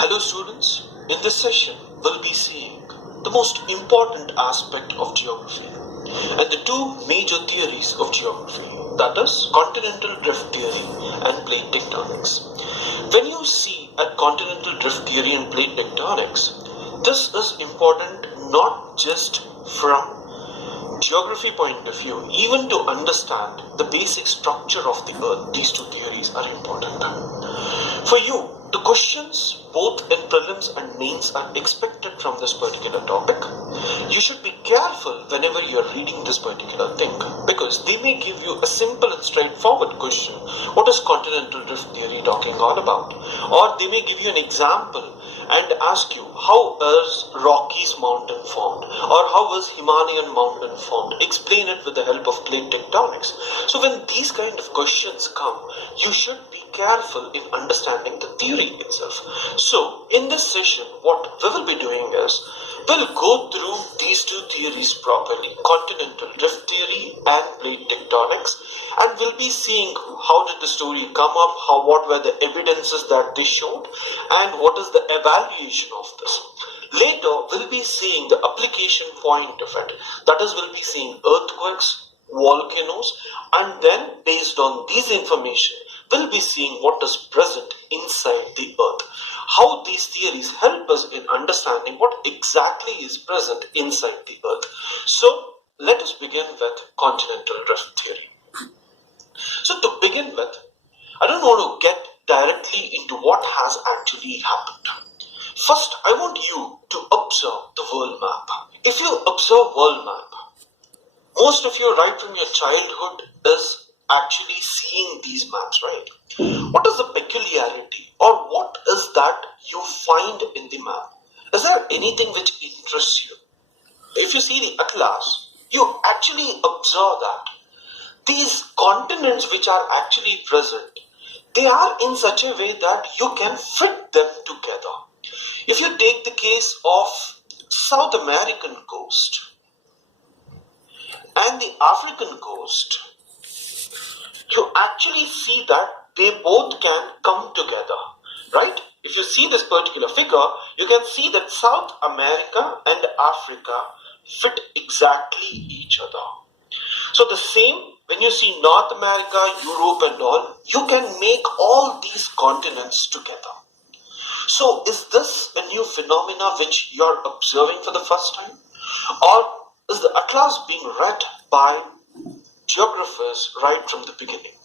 Hello students, in this session we'll be seeing the most important aspect of geography and the two major theories of geography, that is continental drift theory and plate tectonics. When you see at continental drift theory and plate tectonics, this is important not just from geography point of view, even to understand the basic structure of the earth. These two theories are important. For you, the questions both in prelims and mains are expected from this particular topic. You should be careful whenever you are reading this particular thing, because they may give you a simple and straightforward question. What is continental drift theory talking all about? Or they may give you an example and ask you, how is Rockies mountain formed? Or how is Himalayan mountain formed? Explain it with the help of plate tectonics. So when these kind of questions come, you should be careful in understanding the theory itself. So in this session, what we will be doing is, we'll go through these two theories properly, continental drift theory and plate tectonics, and we'll be seeing how did the story come up, what were the evidences that they showed, and what is the evaluation of this. Later, we'll be seeing the application point of it. That is, we'll be seeing earthquakes, volcanoes, and then based on these information, we'll be seeing what is present inside the earth. How these theories help us in understanding what exactly is present inside the earth. So, let us begin with continental drift theory. So, to begin with, I don't want to get directly into what has actually happened. First, I want you to observe the world map. If you observe world map, most of you right from your childhood is actually seeing these maps, right? What is the peculiarity, or what is that you find in the map? Is there anything which interests you? If you see the atlas, you actually observe that these continents which are actually present, they are in such a way that you can fit them together. If you take the case of South American coast and the African coast, you actually see that they both can come together, right? If you see this particular figure, you can see that South America and Africa fit exactly each other. So the same, when you see North America, Europe and all, you can make all these continents together. So is this a new phenomena which you are observing for the first time? Or is the atlas being read by geographers right from the beginning?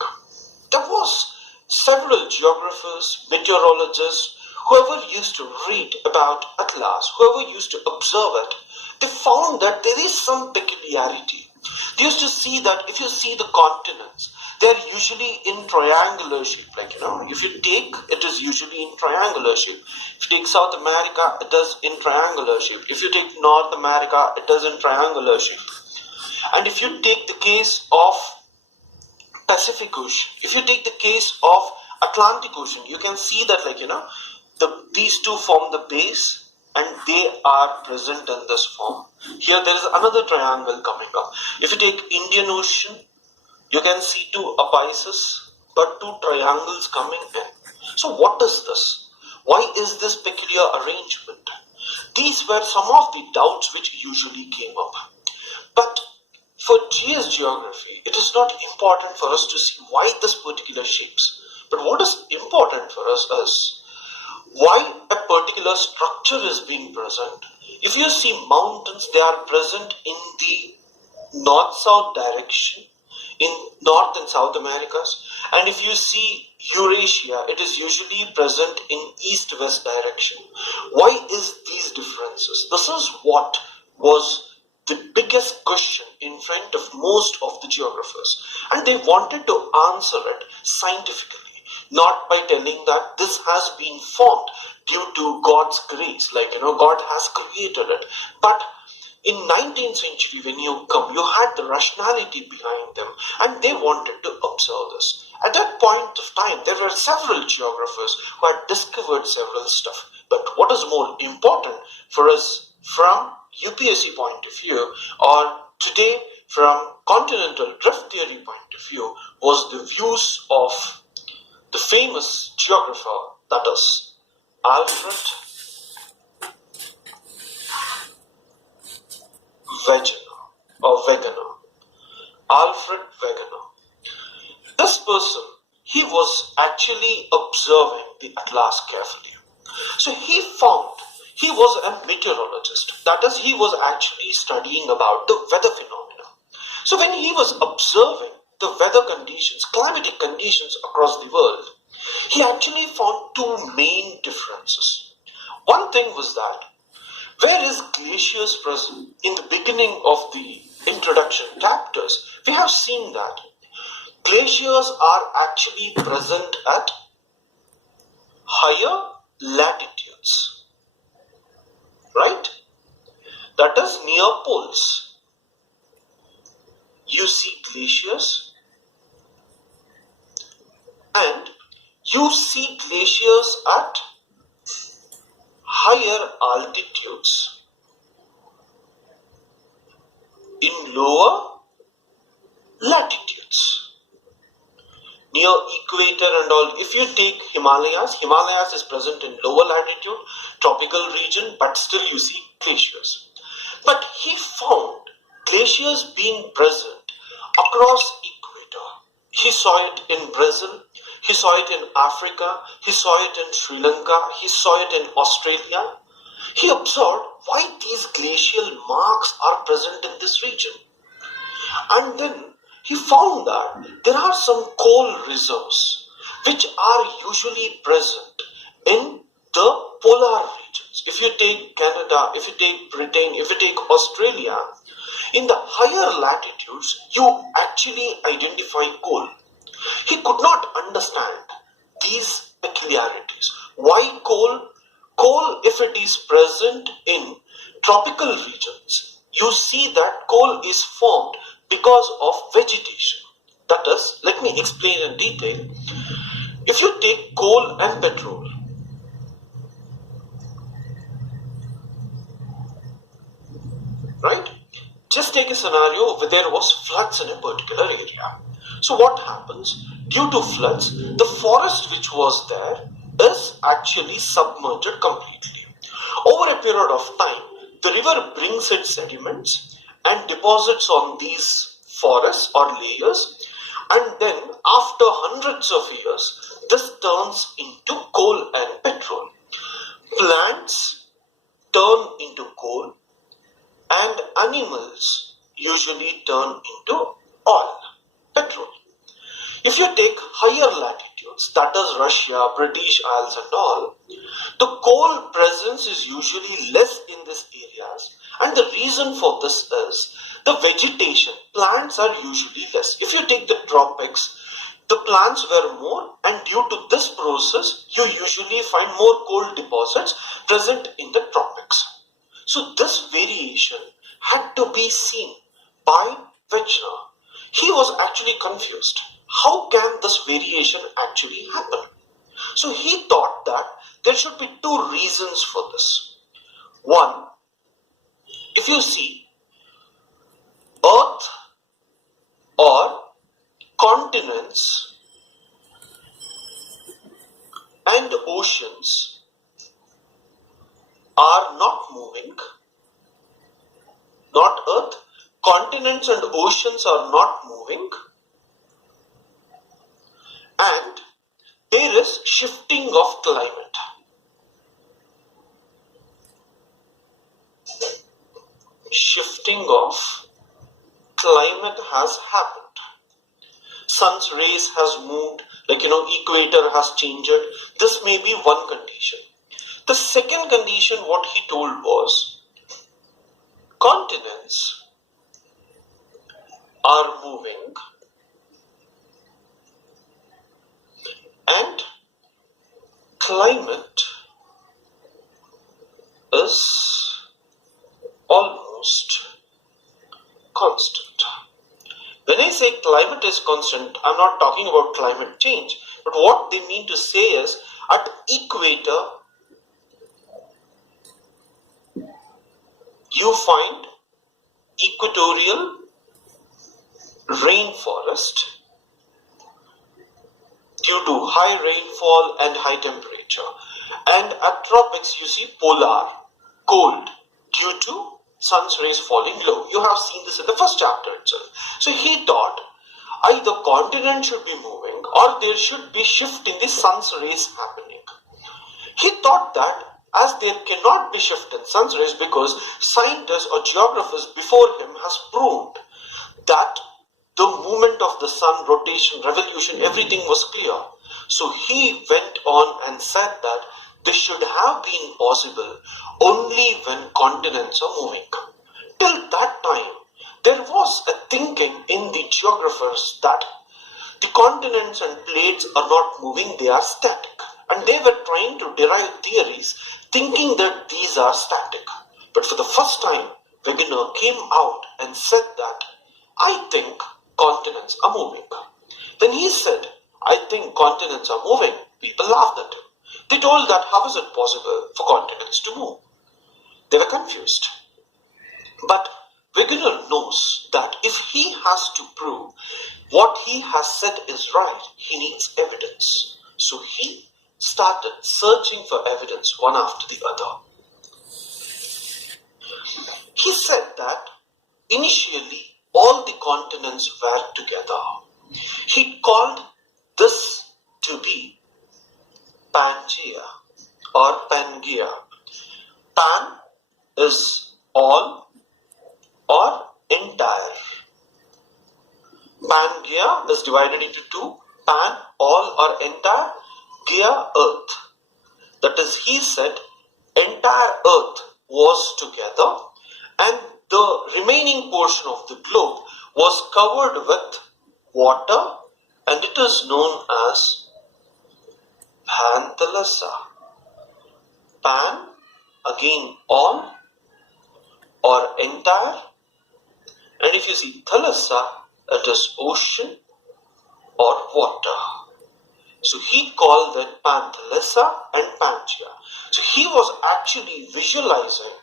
There was several geographers, meteorologists, whoever used to read about atlas, whoever used to observe it, they found that there is some peculiarity. They used to see that if you see the continents, they are usually in triangular shape. If you take, it is usually in triangular shape. If you take South America, it is in triangular shape. If you take North America, it is in triangular shape. And if you take the case of Pacific Ocean, if you take the case of Atlantic Ocean, you can see that these two form the base and they are present in this form. Here there is another triangle coming up. If you take Indian Ocean, you can see two apices but two triangles coming in. So what is this? Why is this peculiar arrangement? These were some of the doubts which usually came up. But for GS geography, it is not important for us to see why this particular shapes. But what is important for us is why a particular structure is being present. If you see mountains, they are present in the north-south direction, in North and South Americas. And if you see Eurasia, it is usually present in east-west direction. Why is these differences? This is what was the biggest question in front of most of the geographers, and they wanted to answer it scientifically, not by telling that this has been formed due to God's grace, God has created it. But in 19th century, when you had the rationality behind them, and they wanted to observe this. At that point of time, there were several geographers who had discovered several stuff. But what is more important for us from UPSC point of view, or today from continental drift theory point of view, was the views of the famous geographer, that is Alfred Wegener. Alfred Wegener. This person, he was actually observing the atlas carefully. So he found, he was a meteorologist. That is, he was actually studying about the weather phenomena. So when he was observing the weather conditions, climatic conditions across the world, he actually found two main differences. One thing was that, whereas glaciers present in the beginning of the introduction chapters, we have seen that glaciers are actually present at higher latitudes, right? That is near poles. You see glaciers and you see glaciers at higher altitudes in lower latitudes. Near equator and all, if you take Himalayas is present in lower latitude, tropical region, but still you see glaciers. But he found glaciers being present across equator. He saw it in Brazil, he saw it in Africa, he saw it in Sri Lanka, he saw it in Australia. He observed why these glacial marks are present in this region. And then he found that there are some coal reserves which are usually present in the polar regions. If you take Canada, if you take Britain, if you take Australia, in the higher latitudes, you actually identify coal. He could not understand these peculiarities. Why coal? Coal, if it is present in tropical regions, you see that coal is formed because of vegetation. That is, let me explain in detail. If you take coal and petrol, right? Just take a scenario where there was floods in a particular area. So what happens? Due to floods, the forest which was there is actually submerged completely. Over a period of time, the river brings its sediments and deposits on these forests or layers, and then after hundreds of years, this turns into coal and petrol. Plants turn into coal and animals usually turn into oil, petrol. If you take higher latitudes, that is Russia, British Isles and all, the coal presence is usually less in these areas, and the reason for this is the vegetation. Plants are usually less. If you take the tropics, the plants were more, and due to this process, you usually find more coal deposits present in the tropics. So this variation had to be seen by Wegener. He was actually confused. How can this variation actually happen? So he thought that there should be two reasons for this. One, if you see, Earth or continents and oceans are not moving, not Earth, continents and oceans are not moving, and there is shifting of climate. Shifting of climate has happened. Sun's rays has moved, equator has changed. This may be one condition. The second condition, what he told was, continents are moving and climate is almost constant. When I say climate is constant, I'm not talking about climate change, but what they mean to say is, at equator, you find equatorial rainforest due to high rainfall and high temperature. And at tropics you see polar, cold, due to sun's rays falling low. You have seen this in the first chapter itself. So he thought either continent should be moving or there should be shift in the sun's rays happening. He thought that as there cannot be shift in sun's rays because scientists or geographers before him has proved that the movement of the sun, rotation, revolution, everything was clear. So he went on and said that this should have been possible only when continents are moving. Till that time, there was a thinking in the geographers that the continents and plates are not moving, they are static. And they were trying to derive theories thinking that these are static. But for the first time, Wegener came out and said that, I think continents are moving. When he said, I think continents are moving, people laughed at him. They told that how is it possible for continents to move? They were confused. But Wegener knows that if he has to prove what he has said is right, he needs evidence. So he started searching for evidence one after the other. He said that initially all the continents were together. He called this to be Pangea or Pangea. Pan is all or entire. Pangea is divided into two. Pan, all or entire. Gaea, earth. That is, he said entire earth was together and the remaining portion of the globe was covered with water and it is known as Panthalassa. Pan, again all or entire, and if you see Thalassa, it is ocean or water. So he called them Panthalassa and Pangea. So he was actually visualizing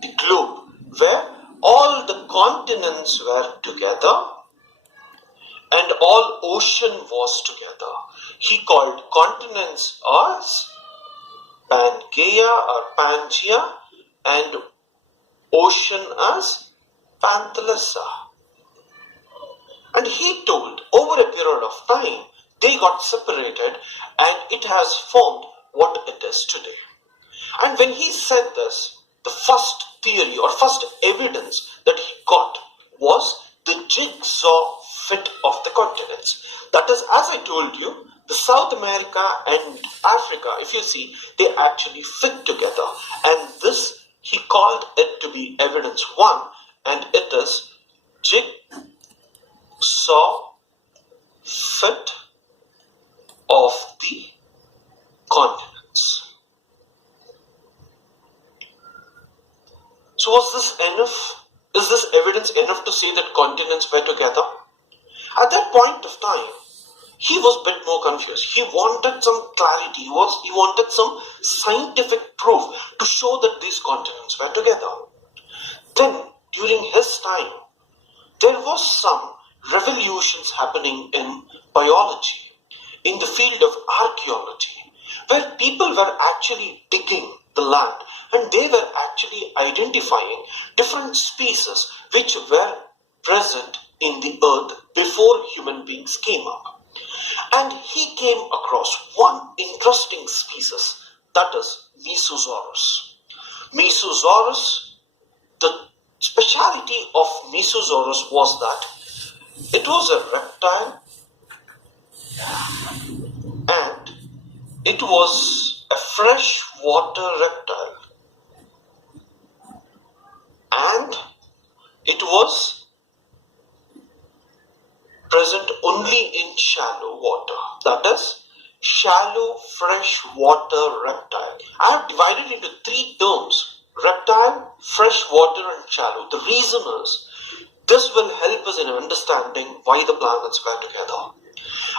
the globe where all the continents were together and all ocean was together. He called continents as Pangea or Pangea and ocean as Panthalassa. And he told over a period of time they got separated and it has formed what it is today. And when he said this, the first theory or first evidence that he got was the jigsaw fit of the continents. That is, as I told you, the South America and Africa, if you see, they actually fit together. And this, he called it to be evidence one, and it is jigsaw fit of the continents. So was this enough? Is this evidence enough to say that continents were together? At that point of time, he was a bit more confused. He wanted some clarity. He wanted some scientific proof to show that these continents were together. Then, during his time, there was some revolutions happening in biology, in the field of archaeology, where people were actually digging the land and they were actually identifying different species which were present in the earth before human beings came up. And he came across one interesting species, that is Mesosaurus. Mesosaurus, the speciality of Mesosaurus was that it was a reptile and it was a freshwater reptile and it was present only in shallow water, that is shallow freshwater reptile. I have divided into three terms: reptile, freshwater and shallow. The reason is this will help us in understanding why the planets were together.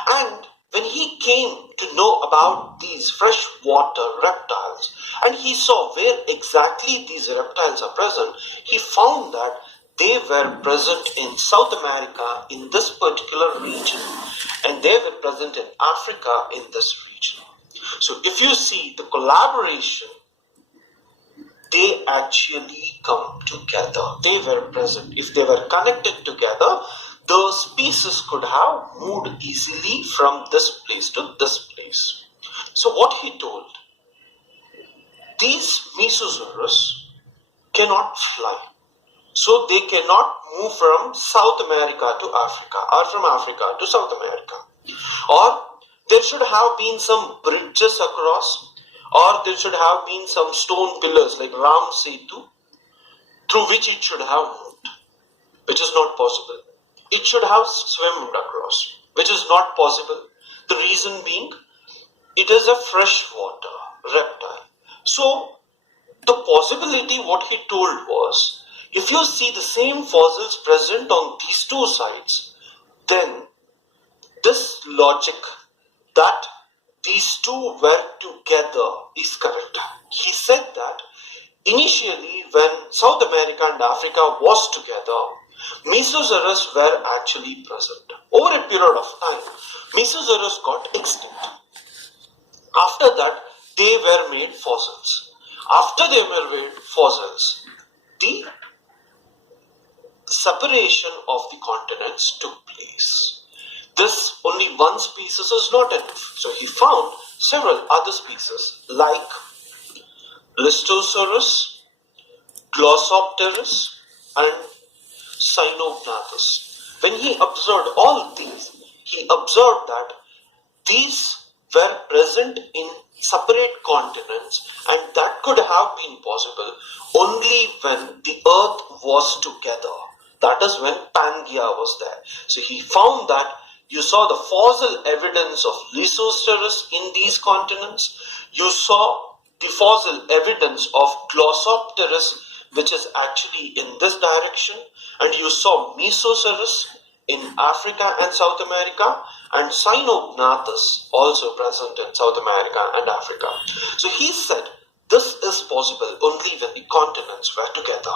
And when he came to know about these freshwater reptiles and he saw where exactly these reptiles are present, he found that they were present in South America in this particular region and they were present in Africa in this region. So if you see the collaboration, they actually come together. They were present. If they were connected together, the species could have moved easily from this place to this place. So what he told, these Mesosaurus cannot fly. So they cannot move from South America to Africa or from Africa to South America. Or there should have been some bridges across, or there should have been some stone pillars like Ram Setu through which it should have moved, which is not possible. It should have swum across, which is not possible. The reason being, it is a freshwater reptile. So the possibility, what he told was, if you see the same fossils present on these two sides, then this logic that these two were together is correct. He said that initially when South America and Africa was together, Mesosaurus were actually present. Over a period of time, Mesosaurus got extinct. After that, they were made fossils. After they were made fossils, the separation of the continents took place. This only one species is not enough. So he found several other species like Listosaurus, Glossopteris, and Cyanognathes. When he observed all these, he observed that these were present in separate continents, and that could have been possible only when the earth was together. That is when Pangaea was there. So he found that you saw the fossil evidence of Listosaurus in these continents. You saw the fossil evidence of Glossopteris, which is actually in this direction, and you saw Mesosaurus in Africa and South America, and Cyanognathes also present in South America and Africa. So he said this is possible only when the continents were together.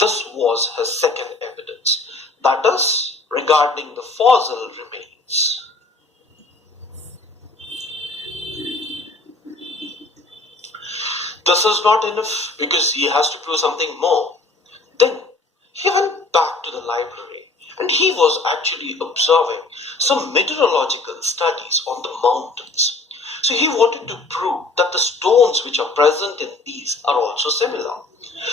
This was his second evidence. That is regarding the fossil remains. This is not enough because he has to prove something more. Then he went back to the library and he was actually observing some meteorological studies on the mountains. So he wanted to prove that the stones which are present in these are also similar.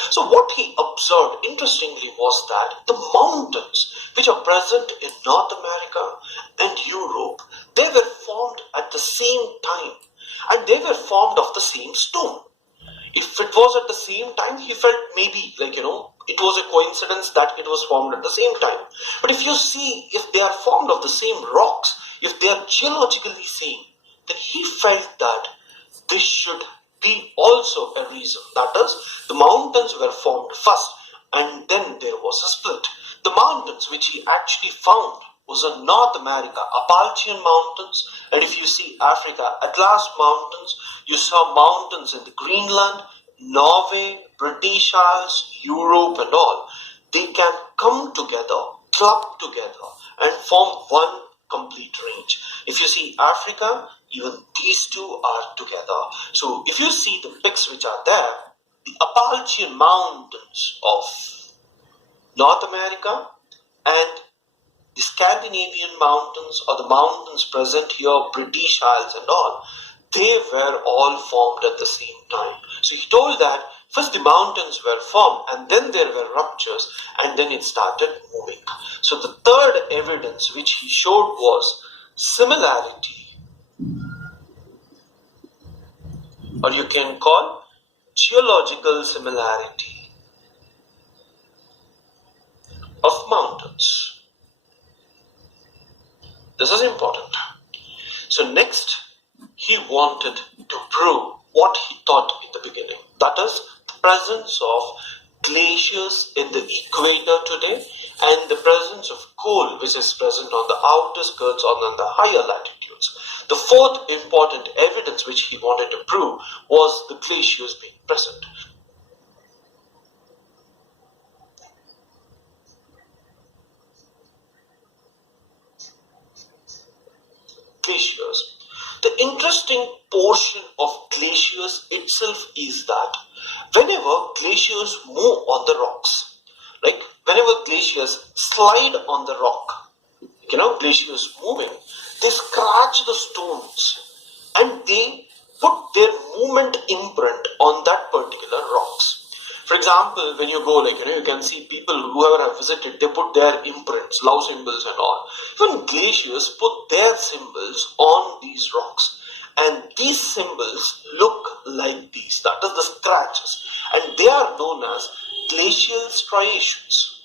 So what he observed interestingly was that the mountains which are present in North America and Europe, they were formed at the same time and they were formed of the same stone. If it was at the same time, he felt maybe it was a coincidence that it was formed at the same time. But if you see, if they are formed of the same rocks, if they are geologically same, then he felt that this should be also a reason. That is, the mountains were formed first and then there was a split. The mountains which he actually found was in North America, Appalachian Mountains, and if you see Africa, Atlas Mountains, you saw mountains in the Greenland, Norway, British Isles, Europe and all. They can come together, club together and form one complete range. If you see Africa, even these two are together. So if you see the pics which are there, the Appalachian Mountains of North America and the Scandinavian mountains or the mountains present here, British Isles and all, they were all formed at the same time. So he told that first the mountains were formed and then there were ruptures and then it started moving. So the third evidence which he showed was similarity, or you can call geological similarity of mountains. This is important. So next, he wanted to prove what he thought in the beginning. That is the presence of glaciers in the equator today and the presence of coal which is present on the outer skirts or on the higher latitudes. The fourth important evidence which he wanted to prove was the glaciers being present. Glaciers. The interesting portion of glaciers itself is that whenever glaciers move on the rocks, like whenever glaciers slide on the rock, glaciers moving, they scratch the stones and they put their movement imprint on that particular rocks. For example, when you go, you can see people, whoever have visited, they put their imprints, love symbols and all. Even glaciers put their symbols on these rocks. And these symbols look like these, that is the scratches. And they are known as glacial striations.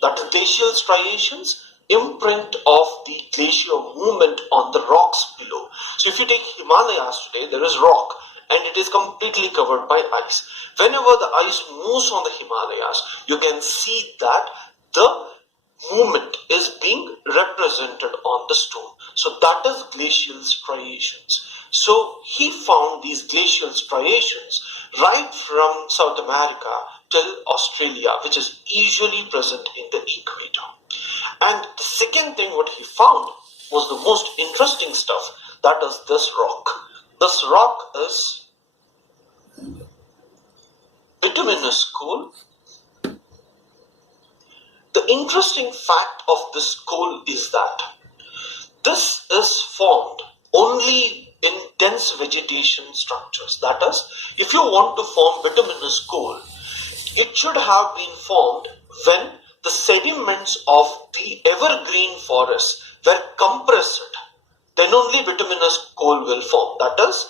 That is glacial striations, imprint of the glacial movement on the rocks below. So if you take Himalayas today, there is rock and it is completely covered by ice. Whenever the ice moves on the Himalayas, you can see that the movement is being represented on the stone. So that is glacial striations. So he found these glacial striations right from South America till Australia, which is usually present in the equator. And the second thing what he found was the most interesting stuff, that is this rock. This rock is bituminous coal. The interesting fact of this coal is that this is formed only in dense vegetation structures. That is, if you want to form bituminous coal, it should have been formed when the sediments of the evergreen forest were compressed. Then only bituminous coal will form. That is,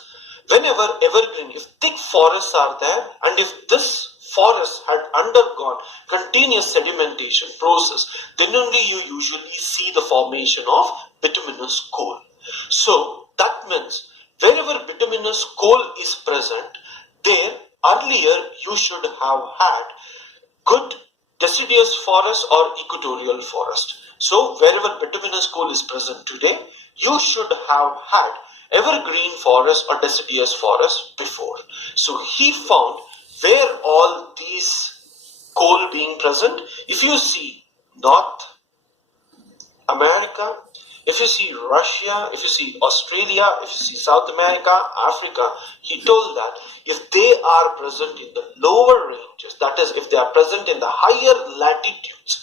whenever evergreen, if thick forests are there and if this forest had undergone continuous sedimentation process, then only you usually see the formation of bituminous coal. So that means wherever bituminous coal is present, there earlier you should have had good deciduous forest or equatorial forest. So wherever bituminous coal is present today, you should have had evergreen forest or deciduous forest before. So he found where all these coal being present. If you see North America, if you see Russia, if you see Australia, if you see South America, Africa, he told that if they are present in the lower ranges, that is, if they are present in the higher latitudes,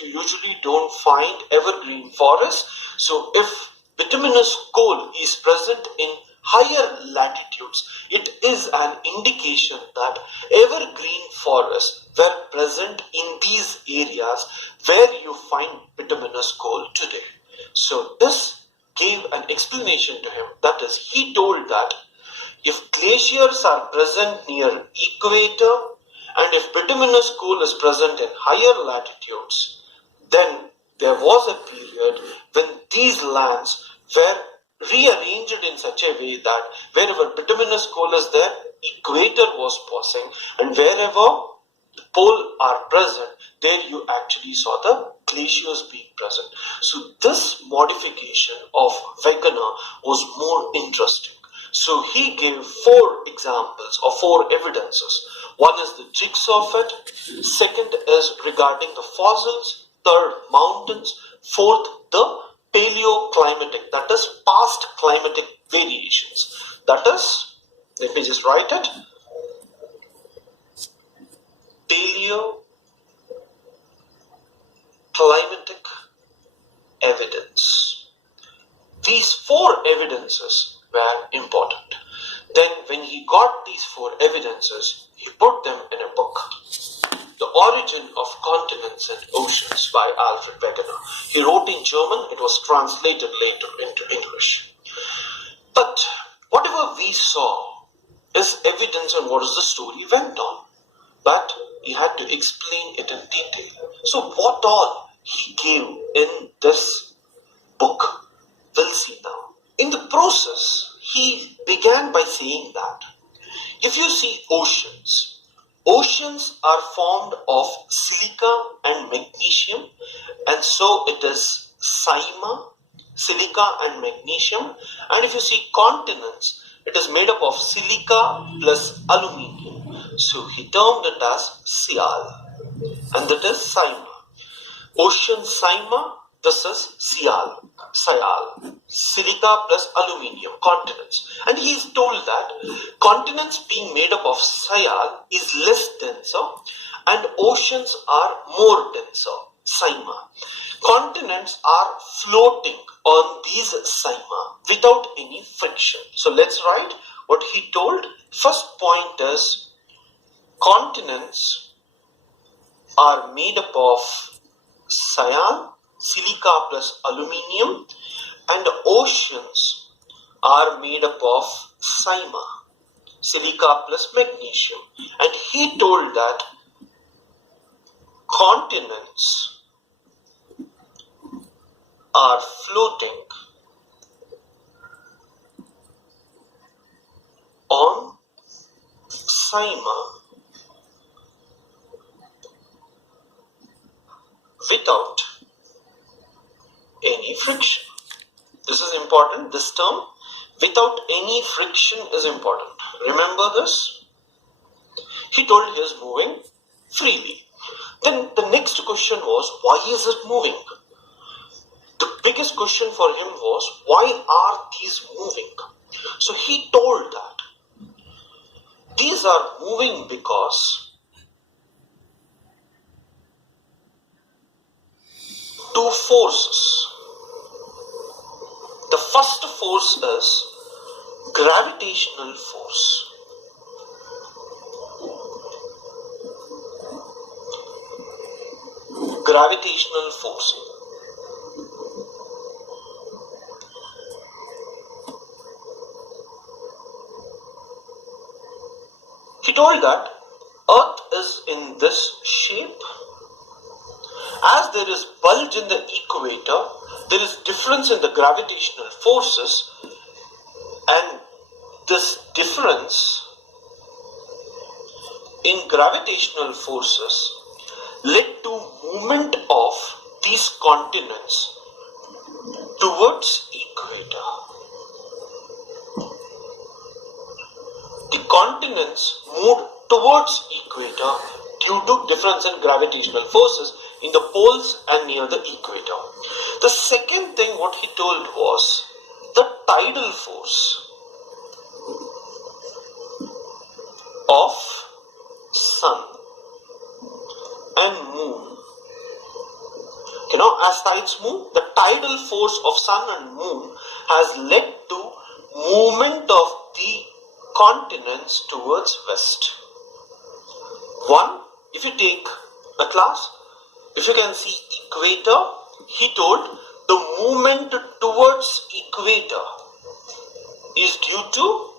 you usually don't find evergreen forests. So if bituminous coal is present in higher latitudes, it is an indication that evergreen forests were present in these areas where you find bituminous coal today. So this gave an explanation to him. That is, he told that if glaciers are present near equator and if bituminous coal is present in higher latitudes, then there was a period when these lands were rearranged in such a way that wherever bituminous coal is there, equator was passing, and wherever the pole are present, there you actually saw the glaciers being present. So this modification of Wegener was more interesting. So he gave 4 examples or 4 evidences. One is the jigsaw fit, second is regarding the fossils, third mountains, fourth the paleoclimatic, that is past climatic variations. That is, let me just write it, paleoclimatic evidence. These 4 evidences were important. Then when he got these 4 evidences, he put them in a book, The Origin of Continents and Oceans by Alfred Wegener. He wrote in German, it was translated later into English. But whatever we saw is evidence on what is the story went on. But he had to explain it in detail. So what all he gave in this book, we'll see now. In the process, he began by saying that if you see oceans, oceans are formed of silica and magnesium, and so it is Sima, silica and magnesium. And if you see continents, it is made up of silica plus aluminium. So he termed it as Sial, and that is Sima. Ocean Sima This is Sial, silica plus aluminium, continents. And he is told that continents being made up of Sial is less denser and oceans are more denser, Sima. Continents are floating on these Sima without any friction. So let's write what he told. First point is continents are made up of Sial, silica plus aluminium, and oceans are made up of Sima, silica plus magnesium. And he told that continents are floating on Sima without any friction. This is important. This term, without any friction, is important. Remember this? He told he is moving freely. Then the next question was, why is it moving? The biggest question for him was, why are these moving? So he told that these are moving because two forces. The first force is gravitational force. Gravitational force. He told that Earth is in this shape. As there is bulge in the equator, there is difference in the gravitational forces, and this difference in gravitational forces led to movement of these continents towards equator. The continents moved towards equator due to difference in gravitational forces in the poles and near the equator. The second thing what he told was the tidal force of sun and moon. You know, as tides move, the tidal force of sun and moon has led to movement of the continents towards west. One, if you take a class, if you can see equator, he told the movement towards equator is due to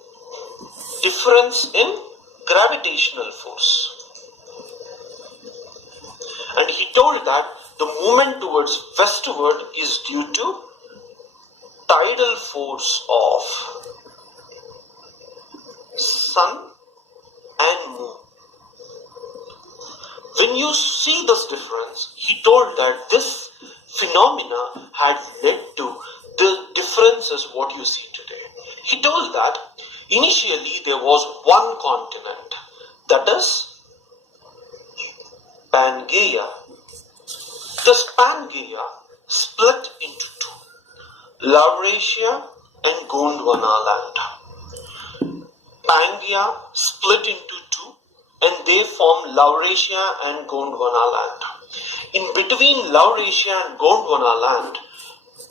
difference in gravitational force. And he told that the movement towards westward is due to tidal force of sun and moon. When you see this difference, he told that this phenomena had led to the differences what you see today. He told that initially there was one continent, that is Pangaea. This Pangaea split into two, Laurasia and Gondwana land. Pangaea split into two and they form Laurasia and Gondwana land. In between Laurasia and Gondwana land,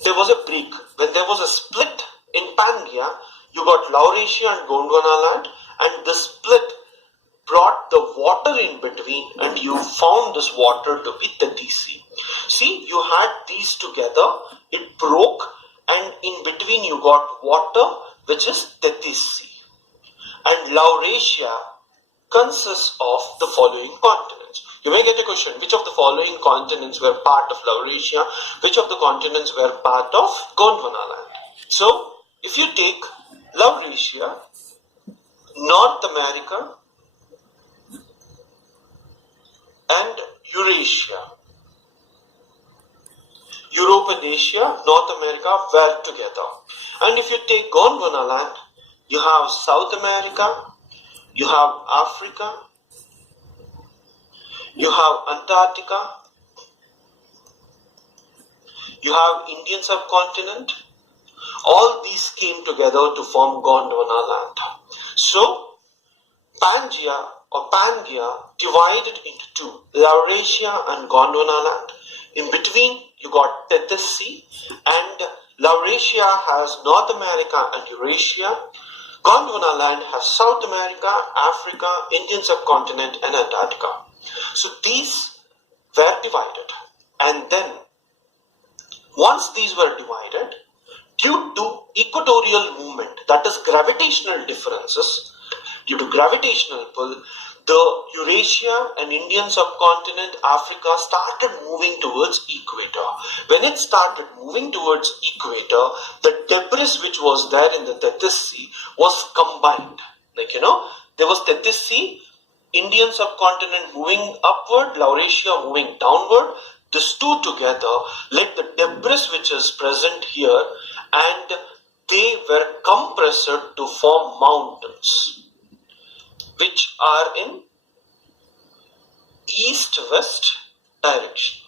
there was a break. When there was a split in Pangaea, you got Laurasia and Gondwana land, and the split brought the water in between, and you found this water to be Tethys Sea. See, you had these together, it broke, and in between you got water, which is Tethys Sea. And Laurasia consists of the following continents. You may get a question, which of the following continents were part of Laurasia, which of the continents were part of Gondwana land? So, if you take Laurasia, North America and Eurasia, Europe and Asia, North America were together. And if you take Gondwana land, you have South America, you have Africa, you have Antarctica, you have Indian subcontinent. All these came together to form Gondwana land. So Pangaea divided into two, Laurasia and Gondwana land. In between you got Tethys Sea, and Laurasia has North America and Eurasia. Gondwana land has South America, Africa, Indian subcontinent and Antarctica. So these were divided, and then once these were divided, due to equatorial movement, that is gravitational differences, due to gravitational pull, the Eurasia and Indian subcontinent, Africa, started moving towards equator. When it started moving towards equator, the debris which was there in the Tethys Sea was combined. There was Tethys Sea, Indian subcontinent moving upward, Laurasia moving downward. These two together led the debris which is present here, and they were compressed to form mountains, which are in east-west direction.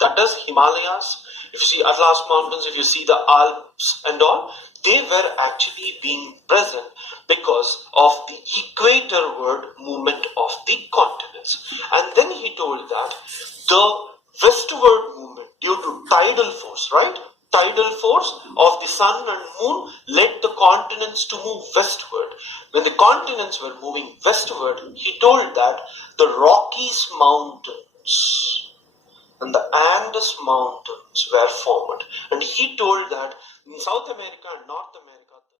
That is Himalayas. If you see Atlas Mountains, if you see the Alps and all, they were actually being present because of the equatorward movement of the continents. And then he told that the westward movement due to tidal force, right? Tidal force of the sun and moon led the continents to move westward. When the continents were moving westward, he told that the Rockies Mountains and the Andes Mountains were formed. And he told that in South America and North America,